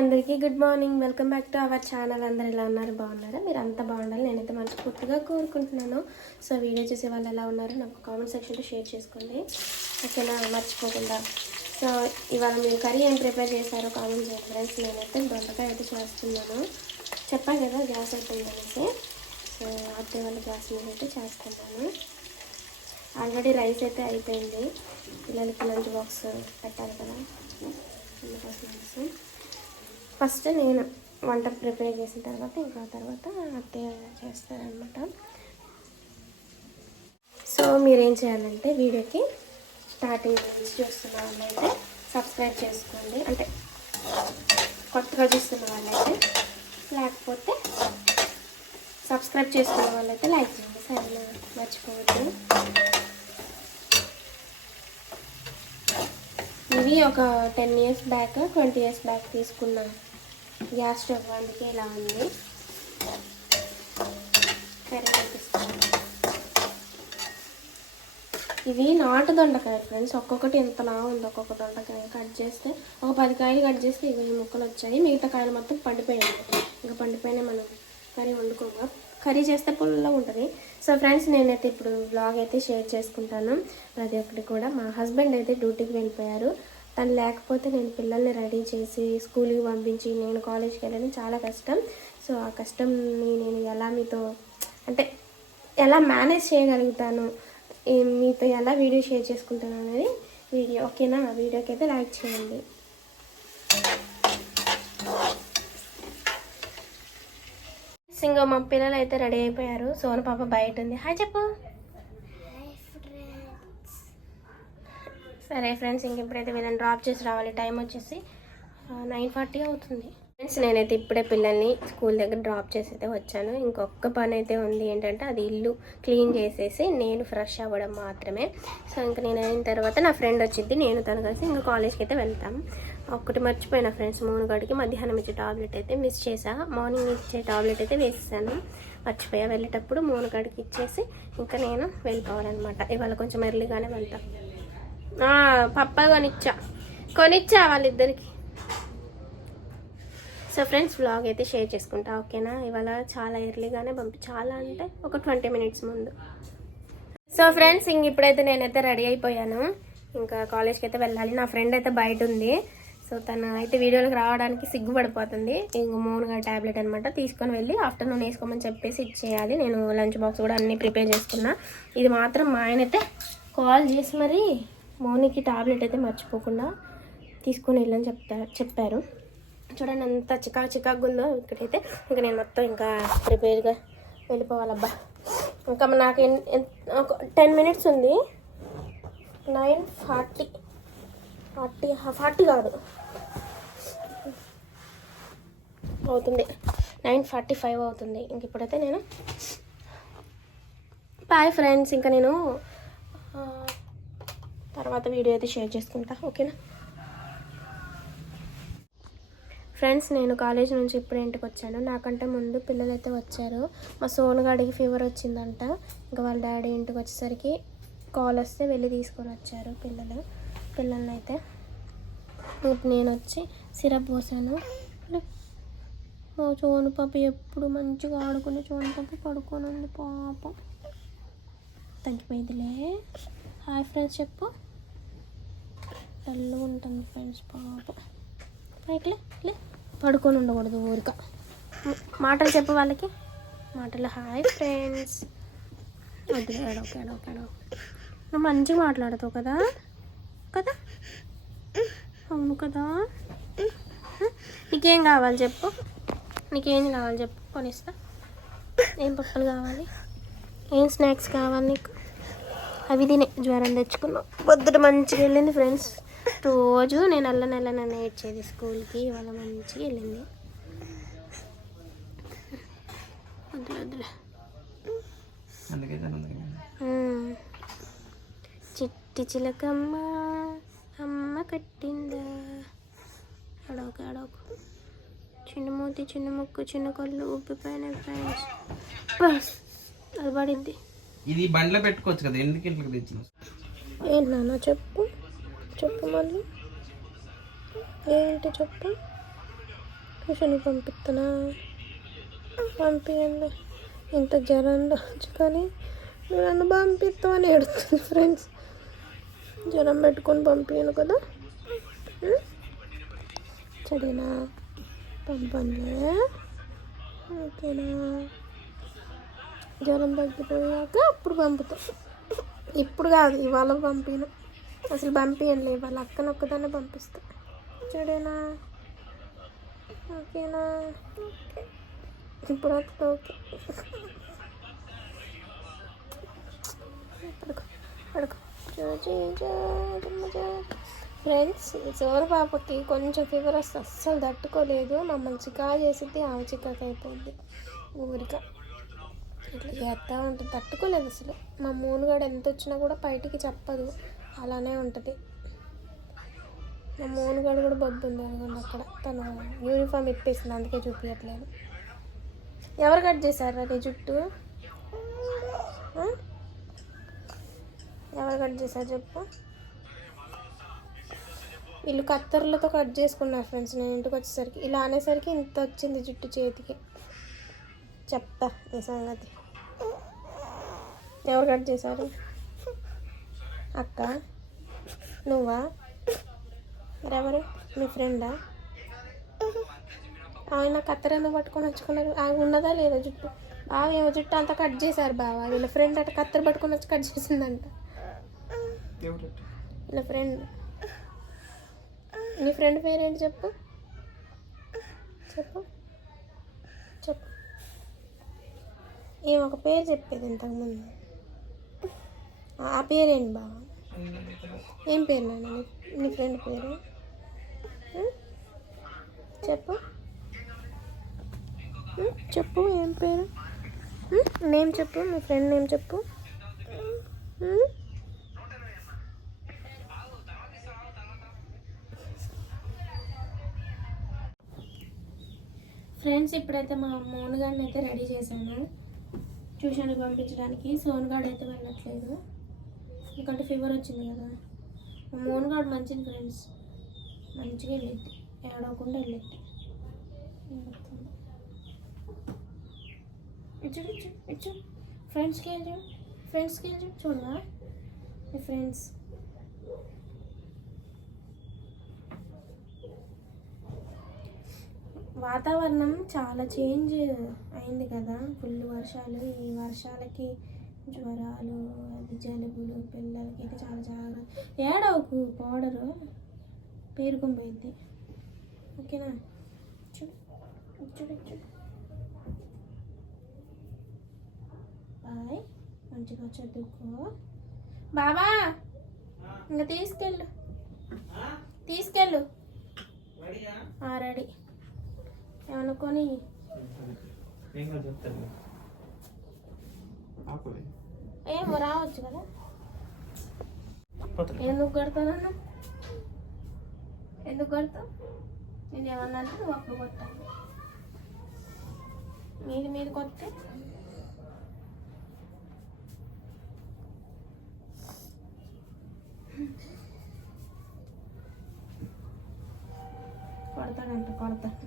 అందరికీ good morning. Welcome back to our channel. అందరు ఎలా ఉన్నారు? బాగున్నారా? మీరు అంతా బాగుండాలి నేనైతే మనస్ఫూర్తిగా కోరుకుంటున్నాను. సో వీడియో చూసే వాళ్ళు ఎలా ఉన్నారు నాకు కామెంట్ సెక్షన్లో షేర్ చేసుకోండి, ఓకేనా? మర్చిపోకుండా. సో ఇవాళ మీరు కర్రీ ఏం ప్రిపేర్ చేశారో కామెంట్ చేయండి ఫ్రెండ్స్. నేనైతే దొండకాయ అయితే చేస్తున్నాను. చెప్పాను కదా గ్యాస్ అయిపోయిందనేసి. సో అత్తయ్య వాళ్ళ గ్యాస్ మీద అయితే చేస్తున్నాను. ఆల్రెడీ రైస్ అయితే అయిపోయింది, పిల్లలకి లంచ్ బాక్స్ పెట్టాలి కదా, అందుకోసం ఫస్ట్ నేను వంట ప్రిపేర్ చేసిన తర్వాత ఇంకా తర్వాత అత్తయ్య చేస్తారనమాట. సో మీరేం చేయాలంటే వీడియోకి స్టార్టింగ్ నుంచి చూస్తున్న వాళ్ళైతే సబ్స్క్రైబ్ చేసుకోండి, అంటే కొత్తగా చూస్తున్న వాళ్ళైతే, లేకపోతే సబ్స్క్రైబ్ చేసుకున్న వాళ్ళైతే లైక్ చేయండి, సరేనా? మర్చిపోవద్దు. ఇది ఒక 10 years బ్యాక్ 20 years బ్యాక్ తీసుకున్న గ్యాస్ స్టవ్, అందుకే ఇలా ఉంది. కర్రీ కనిపిస్తుంది. ఇది నాటు దొండకాయ ఫ్రెండ్స్, ఒక్కొక్కటి ఎంతలా ఉంది. ఒక్కొక్క దొండకాయ కట్ చేస్తే ఒక 10 కాయలు కట్ చేస్తే 20 ముక్కలు వచ్చాయి. మిగతా కాయలు మొత్తం పండిపోయాయి. ఇంకా పండిపోయినా మనం కర్రీ వండుకోగా, కర్రీ చేస్తే పుల్లగా ఉంటుంది. సో ఫ్రెండ్స్ నేనైతే ఇప్పుడు బ్లాగ్ అయితే షేర్ చేసుకుంటాను ప్రతి ఒక్కటి కూడా. మా హస్బెండ్ అయితే డ్యూటీకి వెళ్ళిపోయారు. తను లేకపోతే నేను పిల్లల్ని రెడీ చేసి స్కూల్కి పంపించి నేను కాలేజ్కి వెళ్ళడం చాలా కష్టం. సో ఆ కష్టంని నేను ఎలా మీతో అంటే ఎలా మేనేజ్ చేయగలుగుతాను, మీతో ఎలా వీడియో షేర్ చేసుకుంటాను అనేది వీడియో, ఓకేనా? వీడియోకి అయితే లైక్ చేయండి. ఇంకో మా పిల్లలు అయితే రెడీ అయిపోయారు. సోను పాప బయట ఉంది. హాయ్ చెప్పు. సరే ఫ్రెండ్స్, ఇంక ఇప్పుడైతే వీళ్ళని డ్రాప్ చేసి రావాలి. టైం వచ్చేసి 9:40 అవుతుంది. ఫ్రెండ్స్ నేనైతే ఇప్పుడే పిల్లల్ని స్కూల్ దగ్గర డ్రాప్ చేసి అయితే వచ్చాను. ఇంకొక పని అయితే ఉంది, ఏంటంటే అది ఇల్లు క్లీన్ చేసేసి నేను ఫ్రెష్ అవ్వడం మాత్రమే. సో ఇంకా నేను అయిన తర్వాత నా ఫ్రెండ్ వచ్చింది, నేను తను కలిసి ఇంకా కాలేజ్కి అయితే వెళ్తాం. ఒక్కటి మర్చిపోయినా ఫ్రెండ్స్, మోనుగాడికి మధ్యాహ్నం ఇచ్చే టాబ్లెట్ అయితే మిస్ చేసా. మార్నింగ్ ఇచ్చే టాబ్లెట్ అయితే వేసేసాను, మర్చిపోయా. వెళ్ళేటప్పుడు మోనుగాడికి ఇచ్చేసి ఇంకా నేను వెళ్ళిపోవాలన్నమాట. ఇవాళ కొంచెం ఎర్లీగానే వెళ్తాం. పప్ప కొనిచ్చా వాళ్ళిద్దరికి. సో ఫ్రెండ్స్ వ్లాగ్ అయితే షేర్ చేసుకుంటా, ఓకేనా? ఇవాళ చాలా ఎర్లీగానే చాలా అంటే ఒక 20 minutes ముందు. సో ఫ్రెండ్స్ ఇంక ఇప్పుడైతే నేనైతే రెడీ అయిపోయాను, ఇంకా కాలేజ్కి అయితే వెళ్ళాలి. నా ఫ్రెండ్ అయితే బయట ఉంది. సో తను అయితే వీడియోలకు రావడానికి సిగ్గుపడిపోతుంది. ఇంక మోనుగా ట్యాబ్లెట్ అనమాట తీసుకొని వెళ్ళి ఆఫ్టర్నూన్ వేసుకోమని చెప్పేసి ఇచ్చేయాలి. నేను లంచ్ బాక్స్ కూడా అన్నీ ప్రిపేర్ చేసుకున్నా. ఇది మాత్రం మా ఆయన అయితే కాల్ చేసి మరి మోనికి టాబ్లెట్ అయితే మర్చిపోకుండా తీసుకొని వెళ్ళని చెప్పారు. చూడండి ఎంత చికాకుగా ఉందో ఇక్కడైతే. ఇంకా నేను మొత్తం ఇంకా ప్రిపేర్గా వెళ్ళిపోవాలబ్బా. ఇంకా నాకు ఒక 10 minutes ఉంది. 9:40 కాదు అవుతుంది, 9:45 అవుతుంది. ఇంక ఇప్పుడైతే నేను బాయ్ ఫ్రెండ్స్. ఇంకా నేను తర్వాత వీడియో అయితే షేర్ చేసుకుంటా, ఓకేనా ఫ్రెండ్స్? నేను కాలేజ్ నుంచి ఇప్పుడు ఇంటికి వచ్చాను. నాకంటే ముందు పిల్లలు అయితే వచ్చారు. మా సోనుగాడికి ఫీవర్ వచ్చిందంట. ఇంకా వాళ్ళ డాడీ ఇంటికి వచ్చేసరికి కాల్ వస్తే వెళ్ళి తీసుకొని వచ్చారు పిల్లల్ని అయితే. నేను వచ్చి సిరప్ పోసాను. సోను పాప ఎప్పుడు మంచిగా ఆడుకుని సోను పాప పడుకోనుంది పాపం. తగ్గిపోయిందిలే. హాయ్ ఫ్రెండ్స్ చెప్పు. డల్గా ఉంటుంది ఫ్రెండ్స్ పాప. పైకిలే పడుకొని ఉండకూడదు ఊరిక. మాటలు చెప్పు వాళ్ళకి, మాటలు. Hi friends. వద్దులే, నువ్వు మంచిగా మాట్లాడుతావు కదా అవును కదా. నీకేం కావాలి చెప్పు, కొనిస్తా. ఏం పప్పులు కావాలి, ఏం స్నాక్స్ కావాలి నీకు? అవి తినే జ్వరం తెచ్చుకున్నావు. పొద్దుట మంచిగా వెళ్ళింది ఫ్రెండ్స్. రోజు నేను నెల ఏడ్చేది స్కూల్కి, ఇవాళ మంచిగా వెళ్ళింది. వద్దులే చిట్టి చిలకమ్మ అమ్మ కట్టిందా. అడోకు చిన్న మూతి చిన్న ముక్కు చిన్న కళ్ళు ఉబ్బిపోయినాయి ఫ్రెండ్స్. బస్ అది పడింది. ఇది బండ్లో పెట్టుకోవచ్చు కదా, ఎందుకు ఇంట్లోకి తెచ్చిన? ఏంటన్నా చెప్పు మళ్ళీ ఏంటి చెప్పు. ట్యూషన్కి పంపిస్తున్నా, పంపించండి. ఇంత జ్వరం రావచ్చు కానీ నువ్వు నన్ను పంపిస్తామని ఏడుస్తుంది ఫ్రెండ్స్. జ్వరం పెట్టుకొని పంపించను కదా. సరేనా, పంపండి. ఓకేనా, జ్వరం తగ్గిపోయాక అప్పుడు పంపుతా. ఇప్పుడు కాదు, ఇవాళ పంపిను. అసలు పంపించండి, వాళ్ళ అక్కన ఒక్కదాన్ని పంపిస్తా. సరేనా, ఓకేనా. ఓకే, ఇప్పుడు వస్తా. ఓకే, పడుకో పడుకో. ఫ్రెండ్స్, సోర పాపకి కొంచెం ఫీవర్ వస్తే అస్సలు తట్టుకోలేదు. మమ్మల్ని చికా చేసిద్ది, ఆమె చికాకు అయిపోద్ది. ఊరిక ఇట్లా చేస్తూ ఉంటుంది, తట్టుకోలేదు అసలు. మా మూనుగాడు ఎంత వచ్చినా కూడా బయటికి చెప్పదు, అలానే ఉంటుంది. మా మూనుగాడు కూడా బొబ్బు ఉంది అనుకోండి అక్కడ. తను యూనిఫామ్ ఇప్పేసింది, అందుకే చూపించట్లేదు. ఎవరు కట్ చేశారా నీ జుట్టు? ఎవరు కట్ చేశారు చెప్పు? వీళ్ళు కత్తెరలతో కట్ చేసుకున్నారు ఫ్రెండ్స్. నేను ఇంటికి వచ్చేసరికి ఇలా అనేసరికి ఇంత వచ్చింది జుట్టు చేతికి. చెప్తా ఈ సంగతి. ఎవరు కట్ చేశారు? అక్క, నువ్వా? మరెవరు? మీ ఫ్రెండా? ఆయన కత్తెరను పట్టుకొని వచ్చుకున్నారు. ఆయన ఉన్నదా లేదా జుట్టు? బాగా ఏమో జుట్టు అంతా కట్ చేశారు బావా. వీళ్ళ ఫ్రెండ్ అట్లా కత్తెర పట్టుకొని వచ్చి కట్ చేసిందంట. వీళ్ళ ఫ్రెండ్. నీ ఫ్రెండ్ పేరేంటి చెప్పు? చెప్పు చెప్పు. ఏమో ఒక పేరు చెప్పేది ఇంతకుముందు. ఆ పేరేంటి బావా? ఏం పేరు నాన్న నీ ఫ్రెండ్ పేరు? చెప్పు చెప్పు, ఏం పేరు? నేమ్ చెప్పు, మీ ఫ్రెండ్ నేమ్ చెప్పు. ఫ్రెండ్స్, ఇప్పుడైతే మా మోనుగాడిని అయితే రెడీ చేశాను ట్యూషన్కి పంపించడానికి. సోనుగాడు అయితే వెళ్ళట్లేదు, ఎందుకంటే ఫీవర్ వచ్చింది కదా. మా మోనుగాడు మంచిది ఫ్రెండ్స్, మంచిగా వెళ్ళిద్ది, ఏడవకుండా వెళ్ళిద్ది. ఇచ్చు ఇచ్చు ఇచ్చు. ఫ్రెండ్స్కి వెళ్ళి ఫ్రెండ్స్కి వెళ్ళి చూడవా మీ ఫ్రెండ్స్? వాతావరణం చాలా చేంజ్ అయింది కదా, ఫుల్ వర్షాలు. ఈ వర్షాలకి జ్వరాలు, అది జలుబులు, పిల్లలకి అయితే చాలా జాగ్రత్త. ఏడవకు, పౌడరు పేరుకుపోయింది. ఓకేనా, చూడు చూడు చూడు. బాయ్, మంచిగా చదువుకో బాబా. ఇంకా తీసుకెళ్ళు తీసుకెళ్ళు. రెడీ అనుకొని ఏమో రావచ్చు కదా. ఎందుకు కడతానన్నా? ఎందుకు కడతావు? నేను ఏమన్నా అంటే నువ్వు అప్పుడు కొట్టాను. మీది కొట్టే కొడతాడంట, కొడతాడు.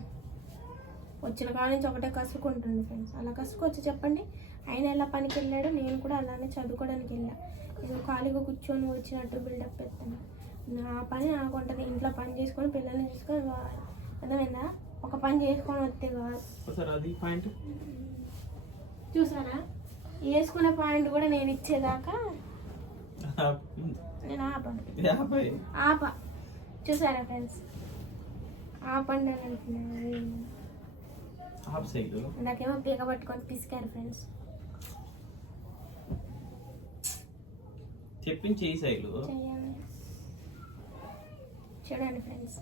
వచ్చిన కాడ నుంచి ఒకటే కసుకుంటుంది ఫ్రెండ్స్. అలా కసుకొచ్చి చెప్పండి. ఆయన ఎలా పనికి వెళ్ళాడు, నేను కూడా అలానే చదువుకోవడానికి వెళ్ళా. నేను ఖాళీగా కూర్చొని వచ్చినట్టు బిల్డప్ పెడతాను. నా పని నాకు ఉంటుంది, ఇంట్లో పని చేసుకొని పిల్లల్ని తీసుకొని కావాలి. అర్థమైందా? ఒక పని చేసుకొని వస్తే కాదు. చూసారా, వేసుకునే పాయింట్ కూడా నేను ఇచ్చేదాకా నేను ఆప. చూసారా ఫ్రెండ్స్, ఆపండి అని అంటున్నాను. నాకేమో పీక పట్టుకొని పిసికారు ఫ్రెండ్స్. చెప్పింది సైడ్ చూడండి ఫ్రెండ్స్.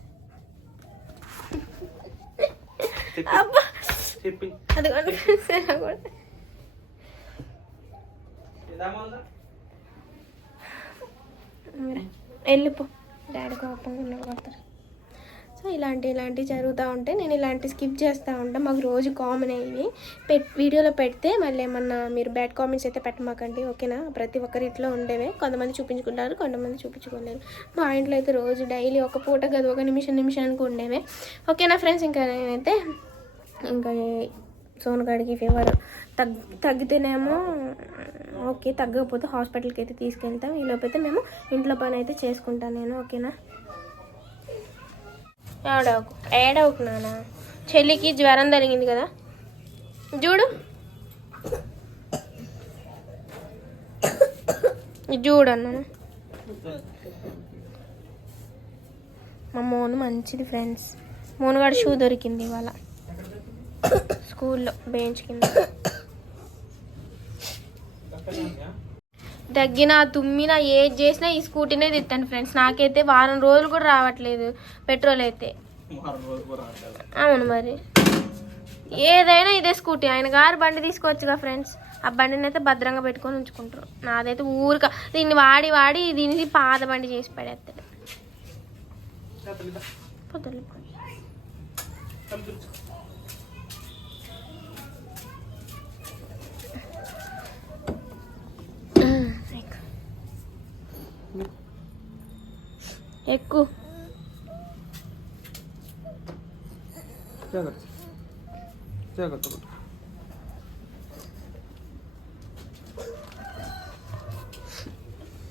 అదిగోండి ఫ్రెండ్స్, వెళ్ళిపో, డాడీ కోపంగా కొడతారు. సో ఇలాంటివి జరుగుతూ ఉంటాయి. నేను ఇలాంటి స్కిప్ చేస్తూ ఉంటాను. మాకు రోజు కామన్ అయ్యి వీడియోలో పెడితే మళ్ళీ ఏమన్నా మీరు బ్యాడ్ కామెంట్స్ అయితే పెట్టమాకండి, ఓకేనా? ప్రతి ఒక్కరి ఇంట్లో ఉండేవే, కొంతమంది చూపించుకుంటారు, కొంతమంది చూపించుకోలేరు. మా ఇంట్లో అయితే రోజు డైలీ ఒక పూట కాదు, ఒక నిమిషానికి ఉండేవే, ఓకేనా ఫ్రెండ్స్? ఇంకా నేనైతే ఇంకా సోనుగాడికి ఫీవర్ తగ్గితేనేమో ఓకే, తగ్గకపోతే హాస్పిటల్కి అయితే తీసుకెళ్తాం. ఈలోపైతే మేము ఇంట్లో పని అయితే చేసుకుంటాను నేను, ఓకేనా? ఏడవకు నాన్న, చెల్లికి జ్వరం జరిగింది కదా, చూడు అన్నాను. మా మోను మంచిది ఫ్రెండ్స్. మోనుగాడు షూ దొరికింది ఇవాళ స్కూల్లో బెంచ్ కింద. దగ్గిన తుమ్మినా ఏది చేసినా ఈ స్కూటీనే తిట్టాను ఫ్రెండ్స్. నాకైతే వారం రోజులు కూడా రావట్లేదు పెట్రోల్ అయితే. అవును మరి, ఏదైనా ఇదే స్కూటీ. ఆయన గారు బండి తీసుకోవచ్చుగా ఫ్రెండ్స్, ఆ బండిని అయితే భద్రంగా పెట్టుకొని ఉంచుకుంటారు. నాదైతే ఊరిక దీన్ని వాడి దీనికి పాత బండి చేసి పడేస్తాడు. పొద్దులు ఎక్కువ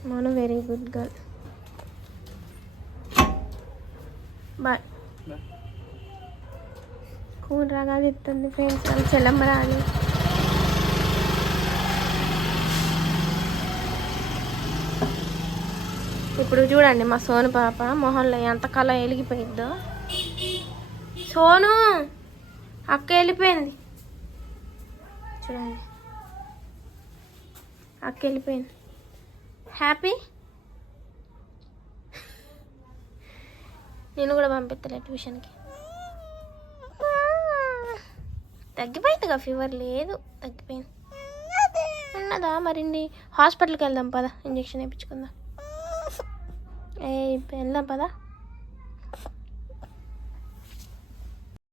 Monu very good girl. Bye. కూర రాగాది ఇస్తుంది ఫ్రెండ్స్, అది చెల్లమ్మ రాలి. ఇప్పుడు చూడండి మా సోను పాప మొహంలో ఎంత కళ వెలిగిపోయిద్దో. సోను అక్క వెళ్ళిపోయింది చూడండి, అక్క వెళ్ళిపోయింది. హ్యాపీ. నేను కూడా పంపిస్తలే ట్యూషన్కి. తగ్గిపోయిందిగా ఫీవర్? లేదు, తగ్గిపోయింది. ఉన్నదా మరి? హాస్పిటల్కి వెళ్దాం పదా, ఇంజక్షన్ వేయించుకుందాం. వెళ్దాం పదా.